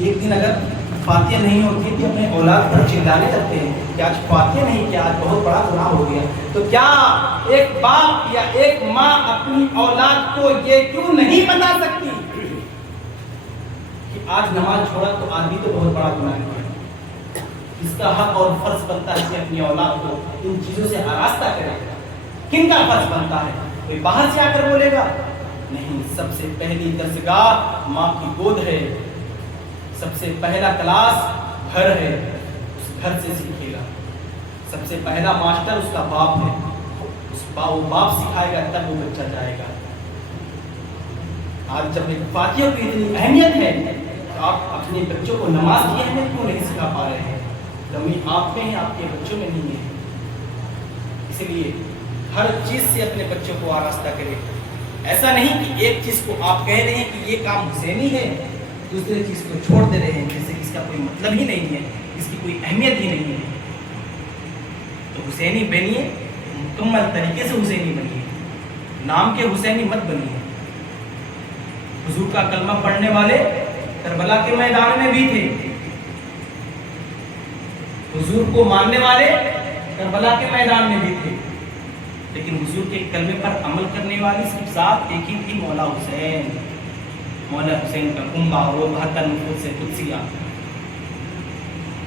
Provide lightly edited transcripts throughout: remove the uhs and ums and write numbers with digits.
ایک دن اگر فاتحہ نہیں ہوتی تو اپنے اولاد پر چلانے لگتے ہیں کہ آج فاتحہ نہیں کیا، آج بہت بڑا گناہ ہو گیا. تو کیا ایک باپ یا ایک ماں اپنی اولاد کو یہ کیوں نہیں بتا سکتی کہ آج نماز چھوڑا تو آج بھی تو بہت بڑا گناہ ہے؟ اس کا حق اور فرض بنتا ہے کہ اپنی اولاد کو ان چیزوں سے آراستہ کرے. کن کا فرض بنتا ہے؟ کوئی باہر سے آ کر بولے گا؟ نہیں. سب سے پہلی درسگاہ ماں کی گود ہے، سب سے پہلا کلاس گھر ہے، اس گھر سے سیکھے گا. سب سے پہلا ماسٹر اس کا باپ ہے، وہ باپ سکھائے گا تب وہ بچہ جائے گا. آج جب فاتحہ کی اتنی اہمیت ہے تو آپ اپنے بچوں کو نماز کی اہمیت کیوں نہیں سکھا پا رہے ہیں؟ کمی آپ میں ہے، آپ کے بچوں میں نہیں ہے. اس لیے ہر چیز سے اپنے بچوں کو آراستہ کرے. ایسا نہیں کہ ایک چیز کو آپ کہہ رہے ہیں کہ یہ کام حسینی ہے، دوسرے چیز کو چھوڑ دے رہے ہیں جیسے اس کا کوئی مطلب ہی نہیں ہے، اس کی کوئی اہمیت ہی نہیں ہے. تو حسینی بنیے، مکمل طریقے سے حسینی بنیے، نام کے حسینی مت بنیے. حضور کا کلمہ پڑھنے والے کربلا کے میدان میں بھی تھے، حضور کو ماننے والے کربلا کے میدان میں بھی تھے، لیکن حضور کے کلمے پر عمل کرنے والی صرف ذات ایک ہی تھی، مولا حسین. مولا حسین کا کنبہ اور وہ 72 نفوس سے قدسیہ.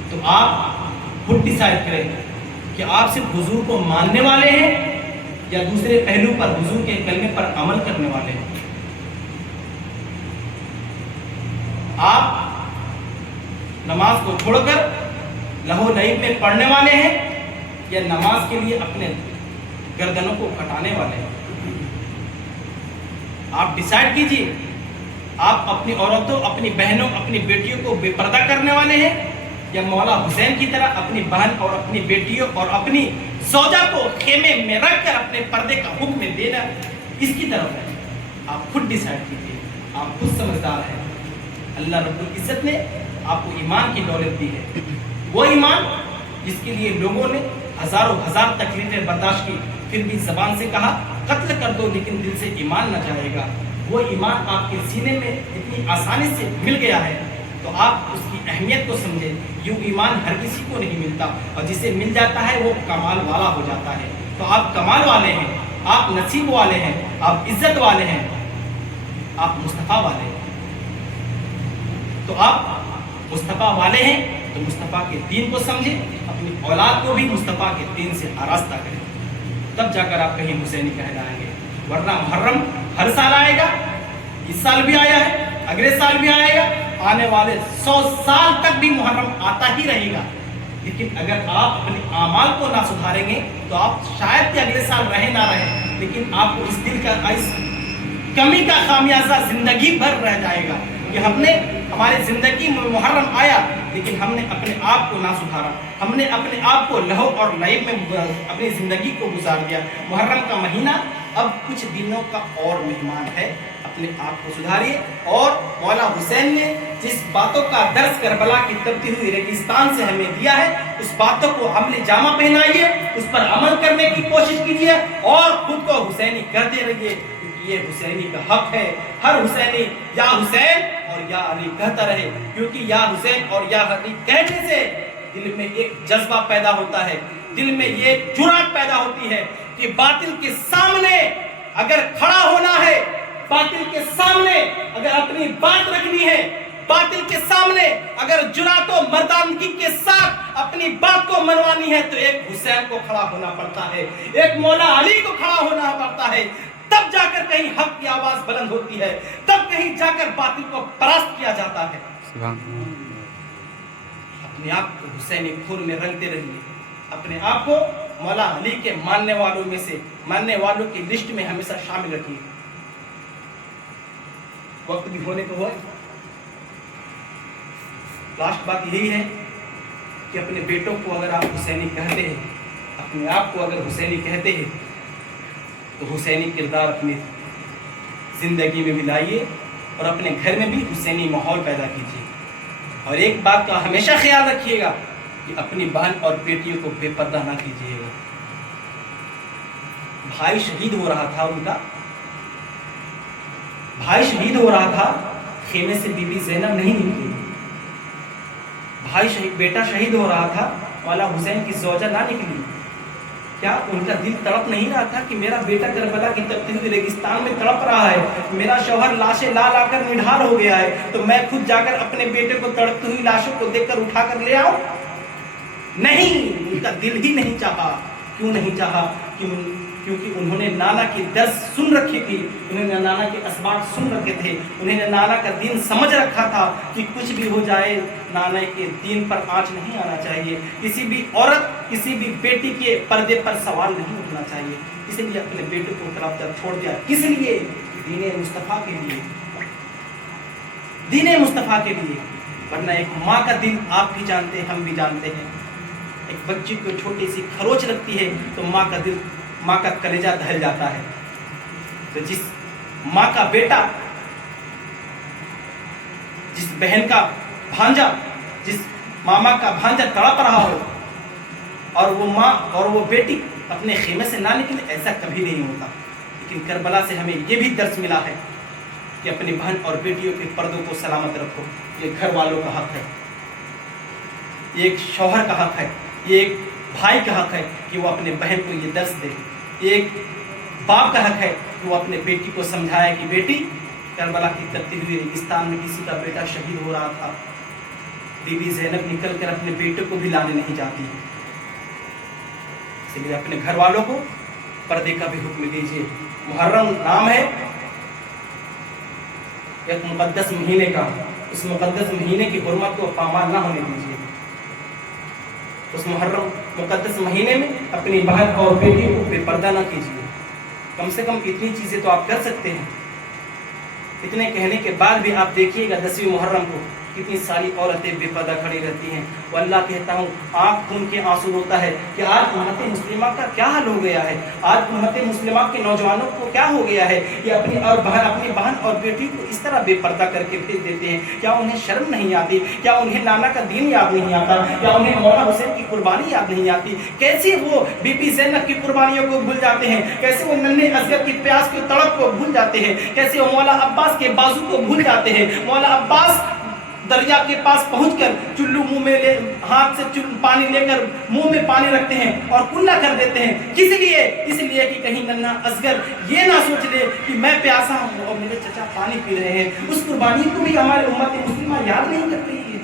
تو آپ خود ڈیسائیڈ کریں کہ آپ صرف حضور کو ماننے والے ہیں یا دوسرے پہلو پر حضور کے کلمے پر عمل کرنے والے ہیں. آپ نماز کو چھوڑ کر لہو لعب میں پڑھنے والے ہیں یا نماز کے لیے اپنے گردنوں کو کٹانے والے ہیں؟ آپ ڈیسائیڈ کیجیے. آپ اپنی عورتوں، اپنی بہنوں، اپنی بیٹیوں کو بے پردہ کرنے والے ہیں یا مولا حسین کی طرح اپنی بہن اور اپنی بیٹیوں اور اپنی زوجہ کو خیمے میں رکھ کر اپنے پردے کا حکم دینا اس کی طرف ہے؟ آپ خود ڈیسائیڈ کیجیے. آپ خود سمجھدار ہیں. اللہ رب العزت نے آپ کو ایمان کی دولت دی ہے، وہ ایمان جس کے لیے لوگوں نے ہزاروں ہزار تکلیفیں برداشت کی، پھر بھی زبان سے کہا قتل کر دو لیکن دل سے ایمان نہ جائے گا. وہ ایمان آپ کے سینے میں اتنی آسانی سے مل گیا ہے تو آپ اس کی اہمیت کو سمجھیں. یوں ایمان ہر کسی کو نہیں ملتا، اور جسے مل جاتا ہے وہ کمال والا ہو جاتا ہے. تو آپ کمال والے ہیں، آپ نصیب والے ہیں، آپ عزت والے ہیں، آپ مصطفیٰ والے ہیں. تو آپ مصطفیٰ والے ہیں تو مصطفیٰ کے دین کو سمجھیں، اپنی اولاد کو بھی مصطفیٰ کے دین سے آراستہ کریں، تب جا کر آپ کہیں حسینی کہلائیں گے. ورنہ محرم ہر سال آئے گا، اس سال بھی آیا ہے، اگلے سال بھی آئے گا، آنے والے 100 سال تک بھی محرم آتا ہی رہے گا. لیکن اگر آپ اپنے اعمال کو نہ سدھاریں گے تو آپ شاید کہ اگلے سال رہے نہ رہے، لیکن آپ کو اس دل کا اس کمی کا خامیازہ زندگی بھر رہ جائے گا کہ ہم نے ہماری زندگی میں محرم آیا لیکن ہم نے اپنے آپ کو نہ سدھارا، ہم نے اپنے آپ کو لہو اور لعب میں اپنی زندگی کو گزار دیا. محرم کا مہینہ اب کچھ دنوں کا اور مہمان ہے، اپنے آپ کو سدھاریے. اور مولا حسین نے جس باتوں کا درس کربلا کی تپتی ہوئی ریگستان سے ہمیں دیا ہے، اس باتوں کو عملی جامہ پہنائیے، اس پر عمل کرنے کی کوشش کیجیے اور خود کو حسینی کرتے رہیے، کیونکہ یہ حسینی کا حق ہے. ہر حسینی یا حسین اور یا علی کہتا رہے، کیونکہ یا حسین اور یا علی کہنے سے دل میں ایک جذبہ پیدا ہوتا ہے، دل میں یہ جرأت پیدا ہوتی ہے کہ باطل کے سامنے اگر کھڑا ہونا ہے، باطل کے سامنے اگر اپنی بات رکھنی ہے، باطل کے سامنے اگر جرأت و مردانگی کے ساتھ اپنی بات کو منوانی ہے تو ایک حسین کو کھڑا ہونا پڑتا ہے، ایک مولا علی کو کھڑا ہونا پڑتا ہے. تب جا کر کہیں حق کی آواز بلند ہوتی ہے، تب کہیں جا کر باطل کو پراست کیا جاتا ہے. اپنے آپ کو حسینی خون میں رنگتے رہیے، اپنے آپ کو مولا علی کے ماننے والوں میں سے، ماننے والوں کی لسٹ میں ہمیشہ شامل رکھیے. وقت بھی ہونے کو ہوا. لاسٹ بات یہی ہے کہ اپنے بیٹوں کو اگر آپ حسینی کہتے ہیں، اپنے آپ کو اگر حسینی کہتے ہیں تو حسینی کردار اپنی زندگی میں بھی لائیے اور اپنے گھر میں بھی حسینی ماحول پیدا کیجیے. اور ایک بات کا ہمیشہ خیال رکھیے گا کہ اپنی بہن اور بیٹیوں کو بے پردہ نہ کیجیے گا. بھائی شہید ہو رہا تھا، ان کا بھائی شہید ہو رہا تھا، خیمے سے بی بی زینب نہیں نکلی. بیٹا شہید ہو رہا تھا، مولا حسین کی زوجہ نہ نکلی، کیا ان کا دل تڑپ نہیں رہا تھا کہ میرا بیٹا کربلا کی تپتی ہوئی ریگستان میں تڑپ رہا ہے، میرا شوہر لاشیں لا لا کر نڈھال ہو گیا ہے، تو میں خود جا کر اپنے بیٹے کو تڑپتی ہوئی لاشوں کو دیکھ کر اٹھا کر لے آؤں؟ نہیں، ان کا دل ہی نہیں چاہا۔ کیوں نہیں چاہا؟ کیونکہ انہوں نے نانا کی درس سن رکھی تھی، انہوں نے نانا کے اسباق سن رکھے تھے، انہوں نے نانا کا دین سمجھ رکھا تھا کہ کچھ بھی ہو جائے نانا کے دین پر آنچ نہیں آنا چاہیے، کسی بھی عورت کسی بھی بیٹی کے پردے پر سوال نہیں اٹھنا چاہیے، اس لیے اپنے بیٹے کو طرف چھوڑ دیا۔ کس لیے؟ دین مصطفیٰ کے لیے، دین مصطفیٰ کے لیے۔ ورنہ ایک ماں کا دل آپ بھی جانتے ہیں، ہم بھی جانتے ہیں، ایک بچی کو چھوٹی سی کھروچ لگتی ہے تو ماں کا دل، ماں کا کلیجہ دہل جاتا ہے۔ تو جس ماں کا بیٹا، جس بہن کا بھانجا، جس ماما کا بھانجا تڑپ رہا ہو اور وہ ماں اور وہ بیٹی اپنے خیمے سے نہ نکلے، ایسا کبھی نہیں ہوتا۔ لیکن کربلا سے ہمیں یہ بھی درس ملا ہے کہ اپنی بہن اور بیٹیوں کے پردوں کو سلامت رکھو۔ یہ گھر والوں کا حق ہے، یہ ایک شوہر کا حق ہے، یہ ایک بھائی کا حق ہے کہ وہ اپنے بہن کو یہ درس دے، یہ ایک باپ کا حق ہے کہ وہ اپنے بیٹی کو سمجھائے کہ بیٹی، کربلا کی تپتی ہوئی ریگستان میں کسی کا بیٹا شہید ہو رہا تھا، بی بی زینب نکل کر اپنے بیٹے کو بھی لانے نہیں جاتی، اس لیے اپنے گھر والوں کو پردے کا بھی حکم دیجیے۔ محرم نام ہے ایک مقدس مہینے کا، اس مقدس مہینے کی حرمت کو پامال نہ ہونے دیجیے۔ اس محرم مقدس مہینے میں اپنی بہن اور بیٹی کو بے پردہ نہ کیجیے۔ کم سے کم اتنی چیزیں تو آپ کر سکتے ہیں۔ اتنے کہنے کے بعد بھی آپ دیکھیے گا 10ویں محرم کو کتنی ساری عورتیں بے پردہ کھڑی رہتی ہیں۔ وہ اللہ کہتا ہوں آنکھ خون کے آنسو ہوتا ہے کہ آج امت مسلمہ کا کیا حال ہو گیا ہے، آج امت مسلمہ کے نوجوانوں کو کیا ہو گیا ہے کہ اپنی بہن اور بیٹی کو اس طرح بے پردہ کر کے بھیج دیتے ہیں۔ کیا انہیں شرم نہیں آتی؟ کیا انہیں نانا کا دین یاد نہیں آتا؟ کیا انہیں مولا حسین کی قربانی یاد نہیں آتی؟ کیسے وہ بی بی زینب کی قربانیوں کو بھول جاتے ہیں؟ کیسے وہ ننھے اصغر کی پیاس کی تڑپ کو بھول جاتے ہیں؟ کیسے وہ مولا عباس کے بازو کو بھول جاتے ہیں؟ مولا عباس دریا کے پاس پہنچ کر چلو منہ میں ہاتھ سے پانی لے کر منہ میں پانی رکھتے ہیں اور کلا کر دیتے ہیں۔ کس لیے؟ اس لیے کہ کہیں ننھا اصغر یہ نہ سوچ لے کہ میں پیاسا ہوں اور میرے چچا پانی پی رہے ہیں۔ اس قربانی کو بھی ہمارے امت مسلمہ یاد نہیں کر رہی ہے۔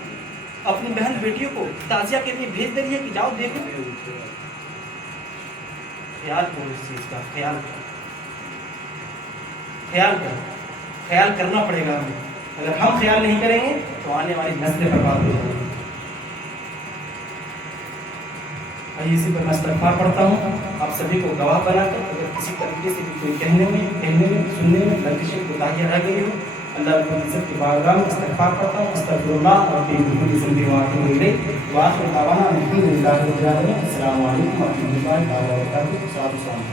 اپنی بہن بیٹیوں کو تعزیہ کے لیے بھیج دے رہی ہے کہ جاؤ دیکھو۔ خیال کرو، اس چیز کا خیال کرو، خیال کرو، خیال کرنا پڑے گا ہمیں۔ اگر ہم خیال نہیں کریں گے تو آنے والی نسلیں برباد ہو جائیں گی۔ اسی پر میں استغفار پڑھتا ہوں آپ سبھی کو گواہ بنا کر، اگر کسی طریقے سے بھی کوئی کہنے میں سننے میں لرزشیں کوتاہیاں رہ گئی ہو، اللہ رب العزت کی بارگاہ میں استغفار کرتا ہوں۔ استغفر اللہ ربی بکل ذنب واتوب الیہ وآخر دعوانا الحمد للہ رب العالمین۔ السلام علیکم ورحمۃ اللہ وبرکاتہ۔